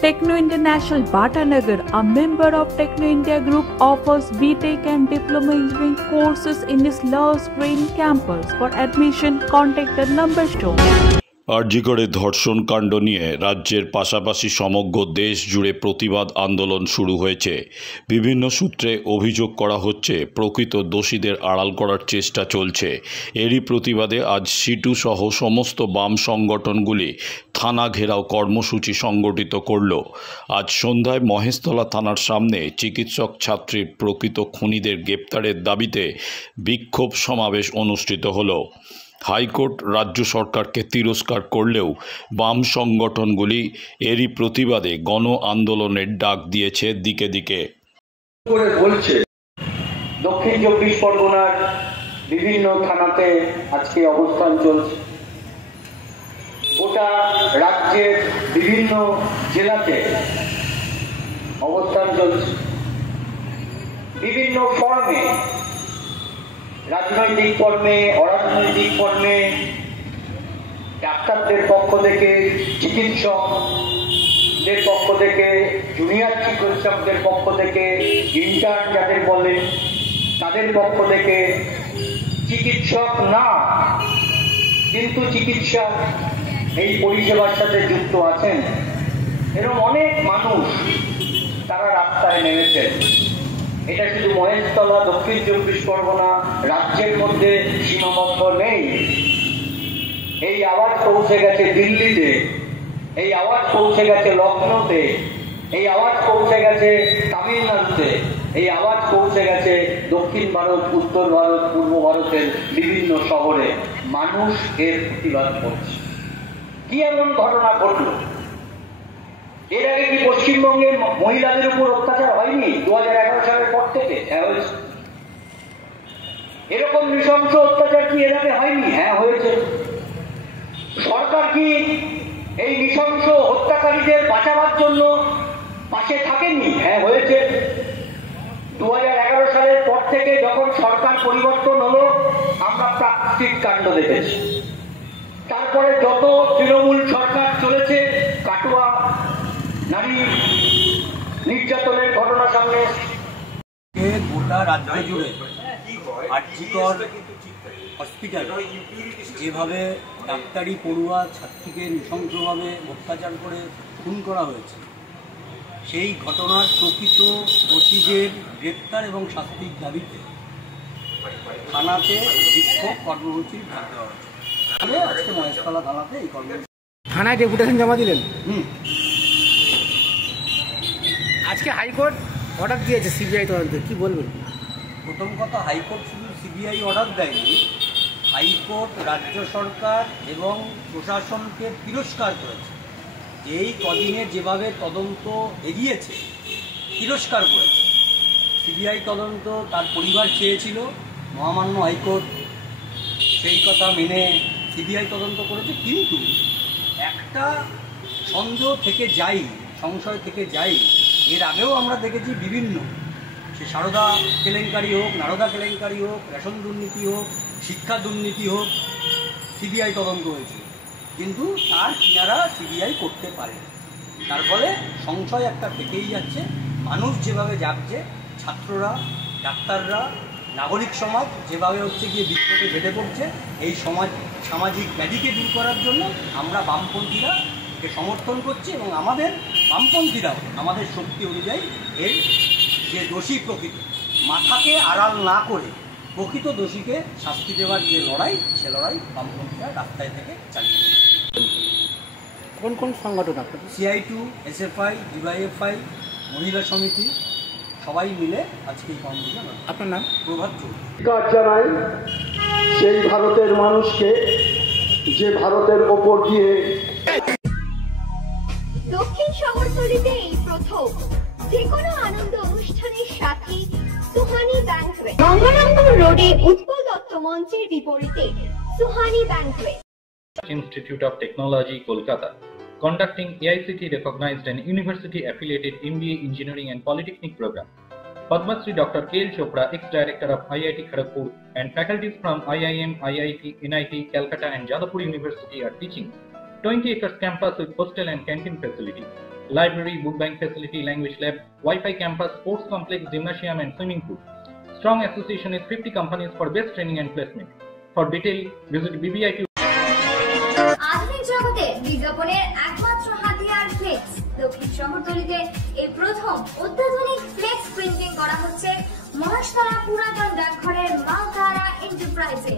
Techno International Bhatanagar, a member of Techno India Group, offers BTech and Diploma Engineering courses in its Love Green campus. For admission, contact the number shown. আরজিকরে ধর্ষণ কাণ্ড নিয়ে রাজ্যের পাশাপাশি সমগ্র দেশ জুড়ে প্রতিবাদ আন্দোলন শুরু হয়েছে। বিভিন্ন সূত্রে অভিযোগ করা হচ্ছে প্রকৃত দোষীদের আড়াল করার চেষ্টা চলছে। এরই প্রতিবাদে আজ সিটু সহ সমস্ত বাম সংগঠনগুলি থানা ঘেরাও কর্মসূচি সংগঠিত করল। আজ সন্ধ্যায় মহেশতলা থানার সামনে চিকিৎসক ছাত্রীর প্রকৃত খুনিদের গ্রেপ্তারের দাবিতে বিক্ষোভ সমাবেশ অনুষ্ঠিত হলো। হাইকোর্ট রাজ্য সরকারকে তিরস্কার করলেও বাম সংগঠনগুলি এরই প্রতিবাদে গণ আন্দোলনের ডাক দিয়েছে দিকে দিকে। বলছে দক্ষিণ 24 পরগনার বিভিন্ন থানাতে আজকে অবস্থান চলছে, গোটা রাজ্যের বিভিন্ন জেলাতে অবস্থান চলছে, বিভিন্ন ফর্মে, রাজনৈতিক কর্মে, অরাজনৈতিক কর্মে, ডাক্তারদের পক্ষ থেকে, চিকিৎসকদের পক্ষ থেকে, জুনিয়র চিকিৎসকদের পক্ষ থেকে, ইন্টার্ন যাদের বলে তাদের পক্ষ থেকে, চিকিৎসক না কিন্তু চিকিৎসা এই পরিষেবার সাথে যুক্ত আছেন এরকম অনেক মানুষ তারা রাস্তায় নেমেছেন। এটা শুধু মহেশতলা, দক্ষিণ 24 পরগনা রাজ্যের মধ্যে সীমাবদ্ধ নেই। এই আওয়াজ পৌঁছে গেছে দিল্লিতে, এই আওয়াজ পৌঁছে গেছে লখনৌতে, এই আওয়াজ পৌঁছে গেছে তামিলনাড়ুতে, এই আওয়াজ পৌঁছে গেছে দক্ষিণ ভারত, উত্তর ভারত, পূর্ব ভারতের বিভিন্ন শহরে। মানুষ এর প্রতিবাদ করছে। কি এমন ঘটনা ঘটল? এর আগে কি পশ্চিমবঙ্গের মহিলাদের উপর অত্যাচার হয়নি? 2011 সালের পর থেকে হয়েছে। এরকম নৃশংস অত্যাচার কি এর আগে হয়নি? হ্যাঁ হয়েছে। সরকার কি এই নৃশংস হত্যাকারীদের বাঁচাবার জন্য পাশে থাকেনি? হ্যাঁ হয়েছে। 2011 সালের পর থেকে যখন সরকার পরিবর্তন হলো আমরা প্রাকৃতিক কাণ্ড দেখেছি। তারপরে যত তৃণমূল সরকার চলেছে কাটুয়া নারী নির্যাতনের ঘটনা সামনে গোটা রাজ্য জুড়ে আরজিকর হসপিটাল যেভাবে ডাক্তারি পড়ুয়া ছাত্রীকে নৃশংসভাবে অত্যাচার করে খুন করা হয়েছে, সেই ঘটনার প্রকৃত দোষীদের গ্রেপ্তার এবং শাস্তির দাবিতে থানাতে বিক্ষোভ কর্মসূচির ডাক দেওয়া হয়েছে। আজকে মহেশতলা থানাতে এই কর্মসূচি থানায় ডেপুটেশন জমা দিলেন। আজকে হাইকোর্ট অর্ডার দিয়েছে সিবিআই তদন্তে, কি বলবেন? প্রথম কথা, হাইকোর্ট শুধু সিবিআই অর্ডার দেয়নি, হাইকোর্ট রাজ্য সরকার এবং প্রশাসনকে তিরস্কার করেছে। এই কদিনে যেভাবে তদন্ত এগিয়েছে তিরস্কার করেছে। সিবিআই তদন্ত তার পরিবার চেয়েছিল, মহামান্য হাইকোর্ট সেই কথা মেনে সিবিআই তদন্ত করেছে। কিন্তু একটা সন্দেহ থেকে যাই, সংশয় থেকে যাই, এর আগেও আমরা দেখেছি বিভিন্ন, সে সারদা কেলেঙ্কারি হোক, নারদা কেলেঙ্কারি হোক, রেশন দুর্নীতি হোক, শিক্ষা দুর্নীতি হোক, সিবিআই তদন্ত হয়েছিল, কিন্তু তার কিনারা সিবিআই করতে পারে। তার ফলে সংশয় একটা থেকেই যাচ্ছে। মানুষ যেভাবে জাগছে, ছাত্ররা, ডাক্তাররা, নাগরিক সমাজ যেভাবে গিয়ে বিক্ষোভে ফেটে পড়ছে, এই সামাজিক ব্যাধিকে দূর করার জন্য আমরা বামপন্থীরা একে সমর্থন করছি এবং আমাদের বামপন্থীরাও আমাদের শক্তি অনুযায়ী এর যে দোষী প্রকৃত মাথাকে আড়াল না করে প্রকৃত দোষীকে শাস্তি দেওয়ার যে লড়াই, সে লড়াই বামপন্থীরা রাস্তায় থেকে চালিয়ে যাবে। কোন কোন সংগঠন আপনাদের? CI2, SFI, DYFI, মহিলা সমিতি সবাই মিলে আজকে এই কর্মসূচি। আপনার নাম? প্রভাত চৌধুরী। জানাই সেই ভারতের মানুষকে যে ভারতের ওপর দিয়ে দক্ষিণ শহরতলিতে এই প্রথম যে কোনো আনন্দ অনুষ্ঠানের সাথে সুহানি ব্যাংকুয়েট, গঙ্গারামপুর রোডে উৎপল দত্ত মঞ্চের বিপরীতে Suhani banquet. Institute of Technology, Kolkata, conducting AICT recognized and university affiliated MBA Engineering and Polytechnic program. Padma Shri Dr. K.L. Chopra, ex-director of IIT Kharagpur, and faculties from IIM, IIT, NIT, Calcutta and Jadavpur University are teaching 20 acres campus with hostel and canteen facility. library, book bank facility, language lab, Wi-Fi campus, sports complex, gymnasium and swimming pool. Strong association with 50 companies for best training and placement. For detail, visit BBIT. আধুনিক জগতে বিজ্ঞাপনের একমাত্র হাতিয়ার flakes. দক্ষিণ শহরতলিতে এই প্রথম অত্যাধুনিক flakes printing করা হচ্ছে মহাশতলা পুরাতন ডাকঘরের মা তারা এন্টারপ্রাইজে।